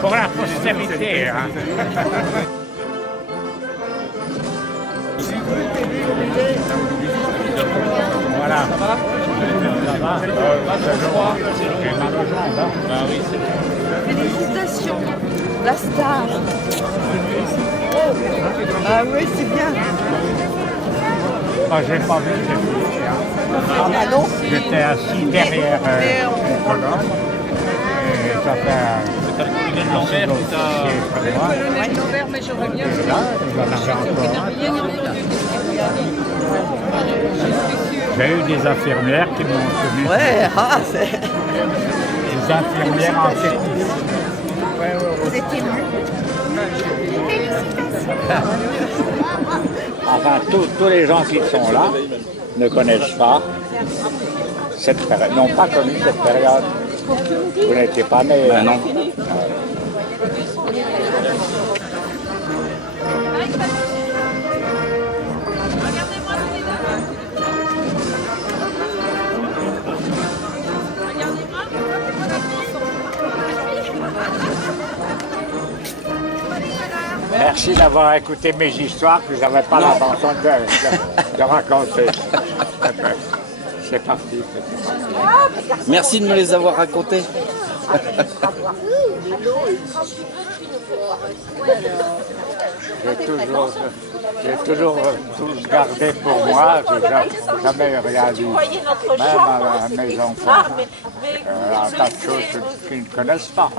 Pour la postérité. Hein. Voilà. Ça va? J'ai mal aux jambes. Hein. Ah oui, c'est vrai. Félicitations, la star. Ah oui, c'est bien. Moi, j'ai pas vu que j'ai hein. Ah bah non. J'étais assis derrière une colonne. Et ça fait T'as le colonel Lambert qui t'a... Le colonel Lambert, mais j'aurais bien vu. J'ai eu des infirmières qui m'ont tenu. Ouais, ah, c'est... Des infirmières en service. Vous étiez mieux. Enfin, tous les gens qui sont là ne connaissent pas cette période, n'ont pas connu cette période. Vous n'étiez pas né. Ben non. Merci d'avoir écouté mes histoires que je n'avais pas l'intention de raconter. C'est parti. Merci de me les avoir racontés. J'ai toujours tout gardé pour moi, je n'ai jamais rien dit, même à mes enfants, un tas de choses qu'ils ne connaissent pas.